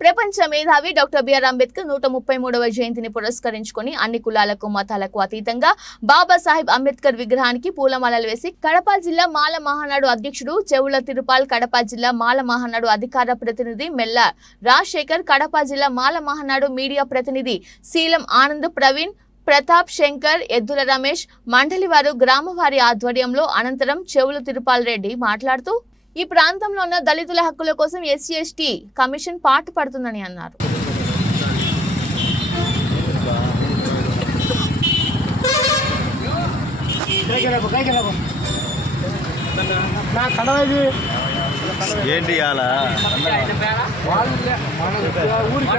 ప్రపంచ మేధావి doctor BR Ambedkar నూట ముప్పై మూడవ జయంతిని పురస్కరించుకొని అన్ని కులాలకు మతాలకు అతీతంగా బాబాసాహెబ్ అంబేద్కర్ విగ్రహానికి పూలమాలలు వేసి కడప జిల్లా మాల మహానాడు అధ్యక్షుడు చెవుల తిరుపాల్ కడప జిల్లా మాల మహానాడు అధికార ప్రతినిధి మెల్ల రాజశేఖర్ కడప జిల్లా మాల మహానాడు మీడియా ప్రతినిధి శీలం ఆనంద్ ప్రవీణ్ ప్రతాప్ శంకర్ ఎద్దుల రమేష్ మండలివారు గ్రామవారి ఆధ్వర్యంలో అనంతరం చెవుల తిరుపాల్ రెడ్డి మాట్లాడుతూ ఈ ప్రాంతంలో ఉన్న దళితుల హక్కుల కోసం ఎస్సీ ఎస్టీ కమిషన్ పాటు పడుతుందని అన్నారు ఏంటి ఊరికి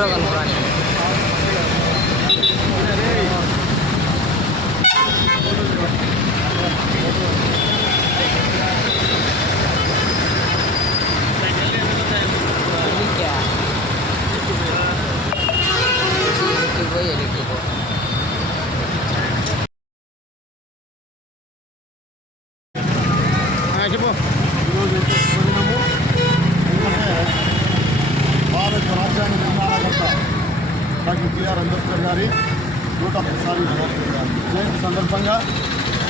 kotor kan orangnya. Doctor B R Ambedkar గారి నూట ఒకసారి జయంతి సందర్భంగా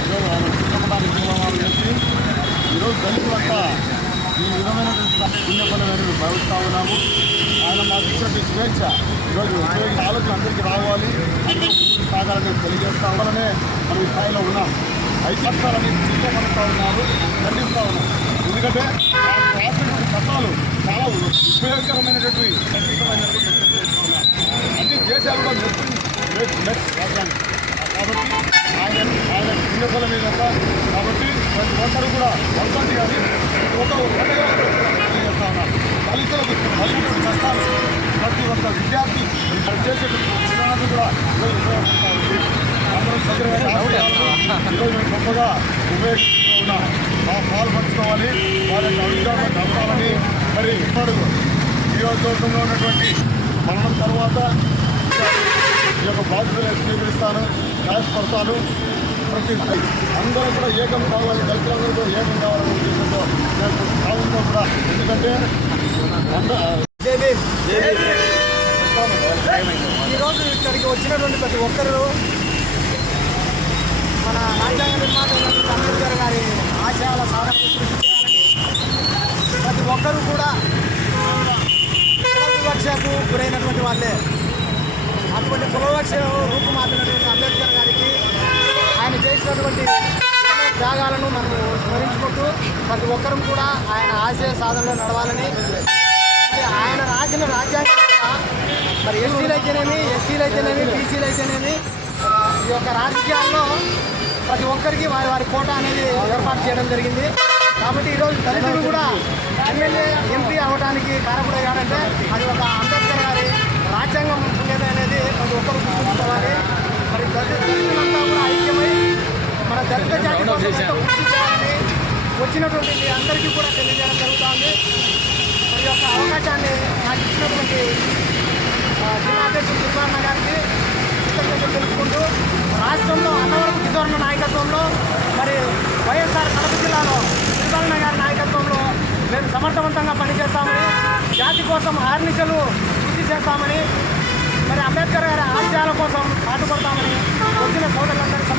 ఈరోజు ఆయన చిత్రపటానికి పూలమాలు చేసి ఈరోజు దళితులంతా ఈ విధమైనటువంటి పుణ్యఫలమైన భావిస్తూ ఉన్నాము. ఆయన మాకు ఇచ్చినటువంటి స్వేచ్ఛ. ఈరోజు ఉపయోగించి ఆలోచన అందరికీ రావాలి. అందరూ సాగాలని తెలియజేస్తా వల్లనే మనం ఈ స్థాయిలో ఉన్నాం. ఐదు పక్షాలని చిత్రపడుతూ ఉన్నారు. ఖండిస్తూ ఉన్నాం. ఎందుకంటే రాసినటువంటి చట్టాలు చాలా ఉపయోగకరమైనటువంటి ఖచ్చితమైనటువంటి అన్ని దేశాలు కూడా కాబట్టి ఆయన ఆయన పుణ్యఫలం కాబట్టి ప్రతి ఒక్కరు కూడా వర్షాన్ని కానీ ఒక పండుగ తెలియజేస్తా ఉన్నారు కష్టాలు ప్రతి ఒక్క విద్యార్థి ఇక్కడ కూడా ఈరోజు ఉపయోగపడతా అందరూ ఈరోజు మేము గొప్పగా ఉపయోగిస్తూ ఉన్నాం యొక్క మరి ఇప్పుడు నియోజకవర్గంలో ఉన్నటువంటి మరణం తర్వాత ఈ యొక్క బాధ్యతలు స్వీకరిస్తాను. క్యాష్ పడతాను ప్రతి అందరూ కూడా ఏకం కావాలి దళితులందరూ కూడా ఏకం కావాలని ఉద్దేశంతో నేను కావుతో కూడా. ఎందుకంటే ఈరోజు ఇక్కడికి వచ్చినటువంటి ప్రతి ఒక్కరు మన రాజ్యాంగ నిర్మాత అంబేద్కర్ గారి ఆశయాల సాధనకు కృషి చేయాలని ప్రతి ఒక్కరూ కూడా గురైనటువంటి వాళ్ళే. అటువంటి కులవక్ష రూపు రూపుమాపినటువంటి అంబేద్కర్ గారికి ఆయన చేసినటువంటి త్యాగాలను మనం స్మరించుకుంటూ ప్రతి ఒక్కరూ కూడా ఆయన ఆశయ సాధనలో నడవాలని ఆయన రాసిన రాజ్యాంగం మరి ఎస్టీలు అయితేనేమి ఎస్సీలు అయితేనేమి బీసీలు అయితేనేమి ఈ యొక్క రాజకీయాల్లో ప్రతి ఒక్కరికి వారి వారి కోట అనేది ఏర్పాటు చేయడం జరిగింది. కాబట్టి ఈరోజు దళితులు కూడా ఎమ్మెల్యే ఎంపీ అవ్వడానికి కారకుడయ్యాడంటే అది ఒక అంబేద్కర్ గారి రాజ్యాంగం ఉండేది అనేది ప్రతి ఒక్కరు గుర్తుంచుకోవాలి. మరి దళిత కూడా ఐక్యమై మన దళిత జాతి కోసం వచ్చినటువంటి మీ అందరికీ కూడా తెలియజేయడం జరుగుతుంది. మరి యొక్క అవకాశాన్ని నాకు ఇచ్చినటువంటి జిల్లా అధ్యక్షుడు గారికి కృతజ్ఞతలు తెలుపుకుంటూ రాష్ట్రంలో అన్నవరపు కిషోరన్న నాయకత్వంలో మరి వైఎస్ఆర్ కడప జిల్లాలో కిషోరన్న గారి నాయకత్వంలో మేము సమర్థవంతంగా పనిచేస్తామని జాతి కోసం ఆర్నిశలు కృషి చేస్తామని మరి అంబేద్కర్ గారి ఆశయాల కోసం పాటుపడతామని వచ్చిన సోదరులందరికీ